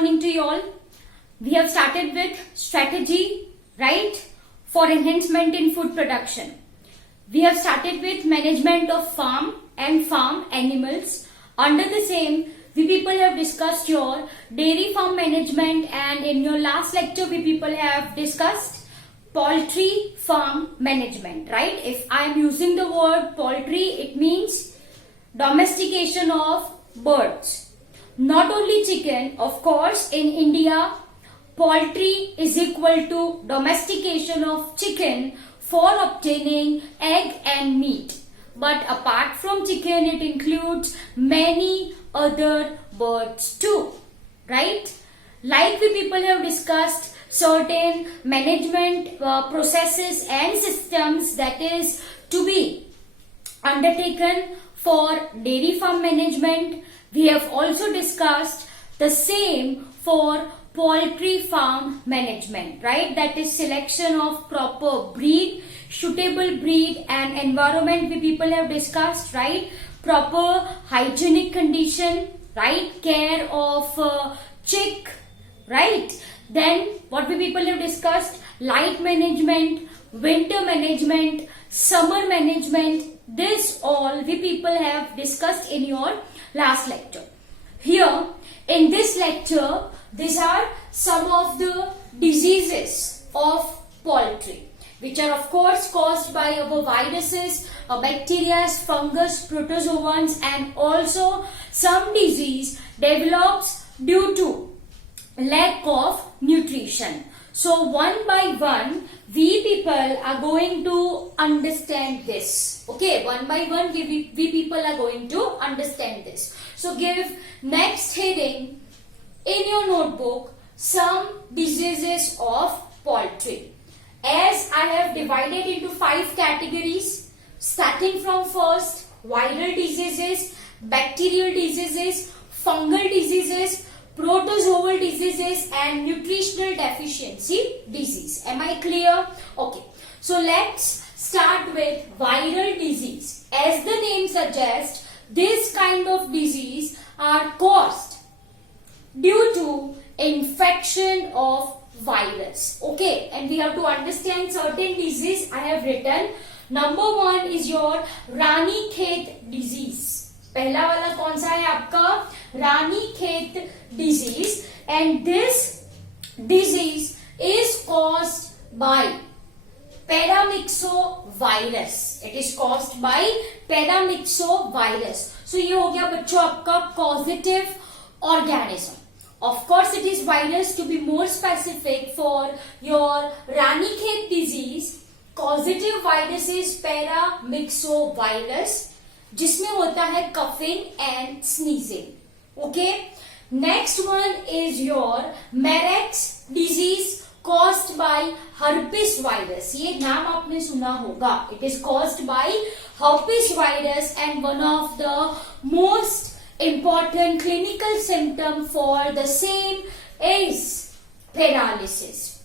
morning to you all. We have started with strategy, right, for enhancement in food production. We have started with management of farm and farm animals. Under the same, we people have discussed your dairy farm management, and in your last lecture we people have discussed poultry farm management, right? If I am using the word poultry, it means domestication of birds. Not only chicken, of course, in India, poultry is equal to domestication of chicken for obtaining egg and meat. But apart from chicken, it includes many other birds too, right? Like we people have discussed certain management processes and systems that is to be undertaken for dairy farm management. We have also discussed the same for poultry farm management, right? That is selection of proper breed, suitable breed and environment we people have discussed, right? Proper hygienic condition, right? Care of chick, right? Then what we people have discussed, light management, winter management, summer management. This all we people have discussed in your last lecture. Here in this lecture, these are some of the diseases of poultry, which are of course caused by our viruses, bacteria, fungus, protozoans, and also some disease develops due to lack of nutrition. So one by one, we people are going to understand this. Okay, one by one, we people are going to understand this. So give next heading in your notebook, some diseases of poultry. As I have divided into 5 categories, starting from first, viral diseases, bacterial diseases, fungal diseases, protozoal diseases, and nutritional deficiency disease. Am I clear? Okay. So let's start with viral disease. As the name suggests, this kind of disease are caused due to infection of virus. Okay. And we have to understand certain disease I have written. Number 1 is your Ranikhet disease. पहला वाला कौन सा है आपका? Ranikhet disease, and this disease is caused by paramyxovirus. It is caused by paramyxovirus. So ये हो गया बच्चों आपका causative organism. Of course it is virus. To be more specific, for your Ranikhet disease, causative virus is paramyxovirus, जिसमें होता है coughing and sneezing. Okay. Next one is your Marek's disease caused by herpes virus. ये नाम आपने सुना होगा. It is caused by herpes virus, and one of the most important clinical symptom for the same is paralysis.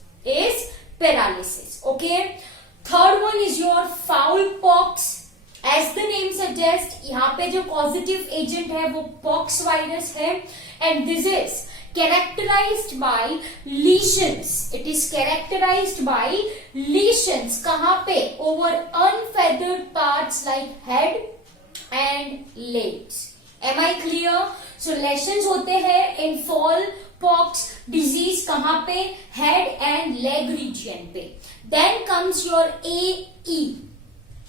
Okay. Third one is your fowl pox. As the name suggests, यहाँ पे जो causative agent है वो pox virus है, and this is characterized by lesions. It is characterized by lesions. कहाँ पे? Over unfeathered parts like head and legs. Am I clear? So lesions होते हैं in fowl pox disease. कहाँ पे? Head and leg region पे. Then comes your AE.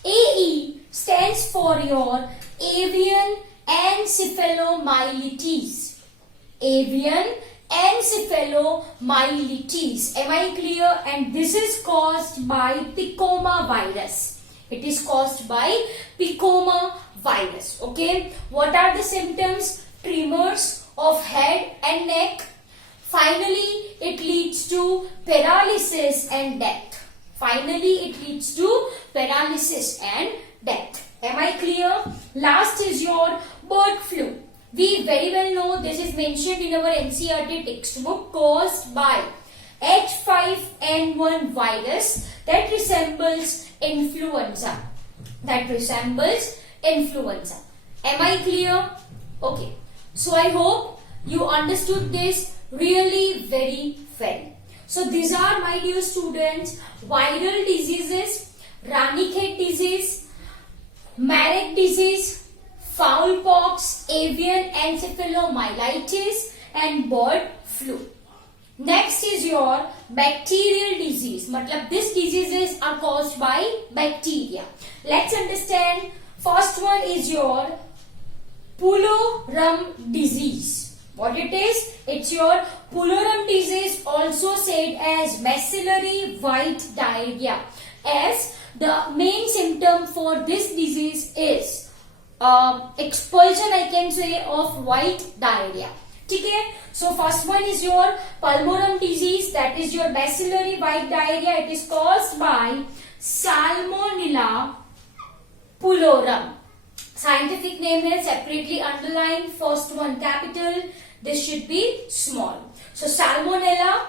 AE stands for your avian encephalomyelitis. Avian encephalomyelitis. Am I clear? And this is caused by Picorna virus. It is caused by Picorna virus. Okay. What are the symptoms? Tremors of head and neck. Finally, it leads to paralysis and death. Finally, it leads to paralysis and death. Am I clear? Last is your bird flu. We very well know this is mentioned in our NCERT textbook, caused by H5N1 virus that resembles influenza. Am I clear? Okay. So I hope you understood this really very well. So these are, my dear students, viral diseases: Ranikhet disease, Marek disease, fowl pox, avian encephalomyelitis, and bird flu. Next is your bacterial disease. Matlab these diseases are caused by bacteria. Let's understand. First one is your Pullorum disease. What it is? It's your Pullorum disease, also said as bacillary white diarrhea, as the main symptom for this disease is expulsion, I can say, of white diarrhea. Okay, so first one is your Pulmorum disease, that is your bacillary white diarrhea. It is caused by Salmonella pullorum. Scientific name is separately underlined. First one capital, this should be small. So Salmonella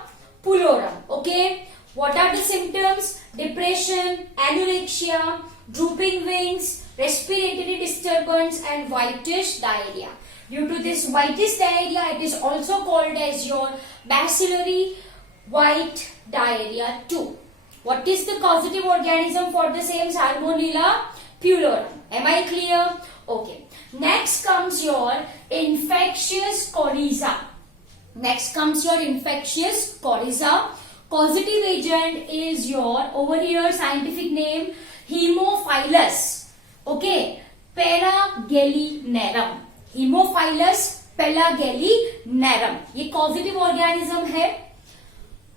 pullorum. Okay, what are the symptoms? Depression, anorexia, drooping wings, respiratory disturbance, and whitish diarrhea. Due to this whitish diarrhea, it is also called as your bacillary white diarrhea too. What is the causative organism for the same? Salmonella pullorum. Am I clear? Okay. Next comes your infectious coryza. Next comes your infectious coryza. Causative agent is your, over here scientific name, Haemophilus. Okay, Paragelinarum. Haemophilus Paragelinarum. ये causative organism है.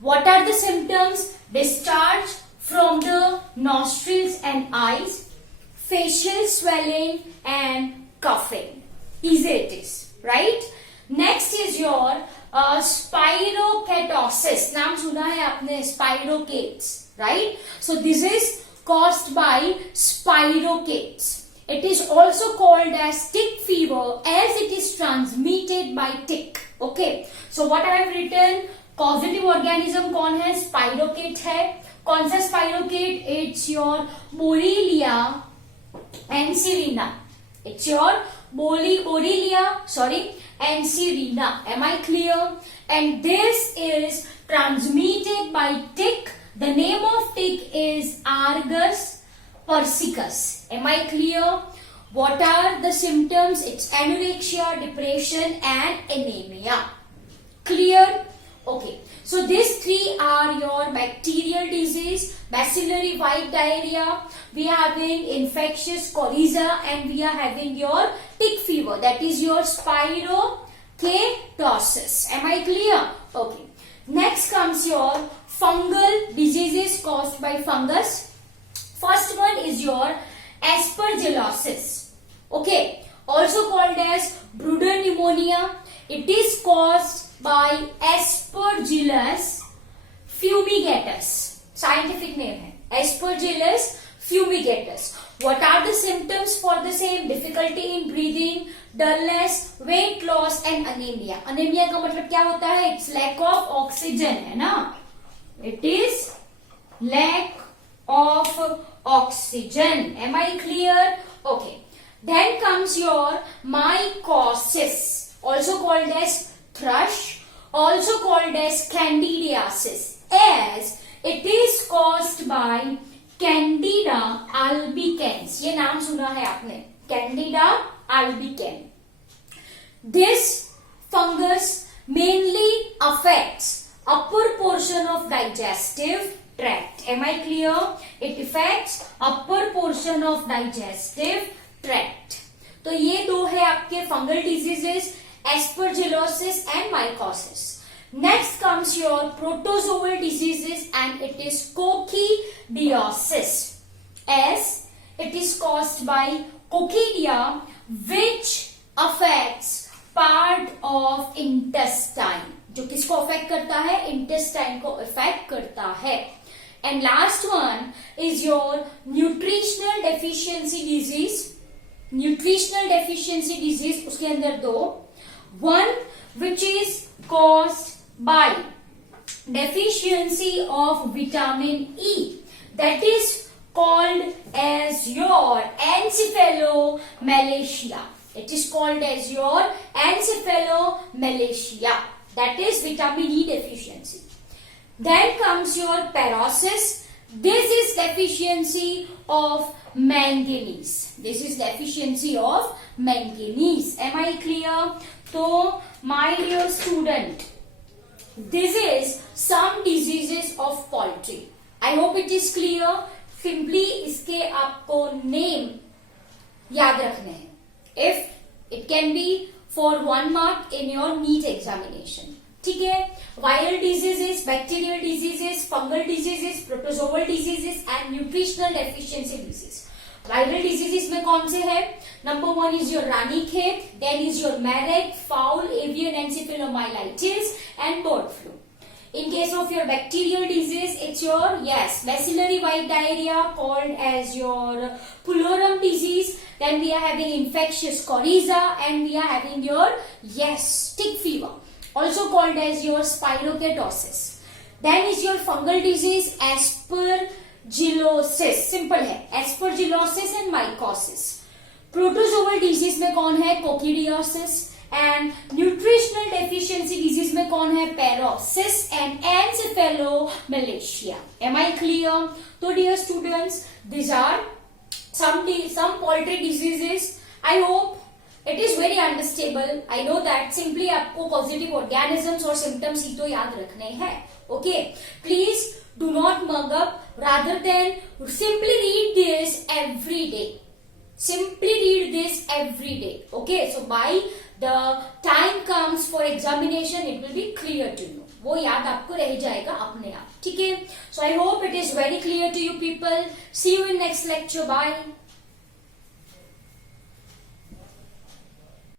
What are the symptoms? Discharge from the nostrils and eyes, facial swelling, and coughing. Easy it is, right? Next is your spirocatosis. नाम सुना है आपने, spirochetes, right? So this is caused by spirochetes. It is also called as tick fever, as it is transmitted by tick. Okay. So what I have written, causative organism कौन है? Spirochete है. कौन सा spirochete? It's your Borrelia enserina. It's your Borrelia enserina. Am I clear? And this is transmitted by tick. The name of tick is Argus persicus. Am I clear? What are the symptoms? It's anorexia, depression, and anemia. Clear? Okay. So these three are your bacterial disease, bacillary white diarrhea, we are having infectious coryza, and we are having your tick fever, that is your spirocatosis. Am I clear? Okay. Next comes your fungal diseases caused by fungus. First one is your aspergillosis. Okay, also called as Bruder pneumonia. It is caused by Aspergillus fumigatus. Scientific name है Aspergillus fumigatus. What are the symptoms for the same? Difficulty in breathing, dullness, weight loss, and anemia. Anemia का मतलब क्या होता है? It's lack of oxygen, है ना? It is lack of oxygen. Am I clear? Okay. Then comes your mycosis, also called as thrush, also called as candidiasis, as it is caused by Candida albicans. ये नाम सुना है आपने, Candida albicans. This fungus mainly affects upper portion of digestive tract. Am I clear? It affects upper portion of digestive tract. तो ये दो है आपके fungal diseases, aspergillosis and mycosis. Next comes your protozoal diseases, and it is coccidiosis, as it is caused by coccidia, which affects part of intestine. जो किसको affect करता है? Intestine को affect करता है. And last one is your nutritional deficiency disease. Nutritional deficiency disease, उसके अंदर दो. One which is caused by deficiency of vitamin E, that is called as your encephalomalacia. It is called as your encephalomalacia. that is vitamin E deficiency. Then comes your pyrosis. This is deficiency of manganese. This is deficiency of manganese. Am I clear? So, my dear student, this is some diseases of poultry. I hope it is clear. Simply इसके आपको name याद रखने हैं. If it can be for 1 mark in your NEET examination. ठीक है. Viral diseases, bacterial diseases, fungal diseases, protozoal diseases and nutritional deficiency disease. Viral diseases में कौन से है? Number 1 is your Ranikhet, then is your Marek, fowl, avian encephalomyelitis and bird flu. In case of your bacterial disease, it's your, yes, bacillary white diarrhea called as your pulorum disease. Then we are having infectious coryza and we are having your, yes, tick fever, also called as your spirochetosis. Then is your fungal disease aspergillosis. Simple है, aspergillosis and mycosis. Protozoal disease में कौन है? Coccidiosis. And nutritional deficiency disease में कौन है? Pyrosis and encephalomalacia. Am I clear? So dear students, these are some poultry diseases. I hope it is very understandable. I know that simply आपको positive organisms और symptoms ही तो याद रखने हैं. Okay, please do not mug up, rather than simply read this every day. Simply read this every day. Okay, so by the time comes for examination, it will be clear to you. वो याद आपको रह जाएगा अपने आप. ठीक है. So I hope it is very clear to you people. See you in next lecture. Bye.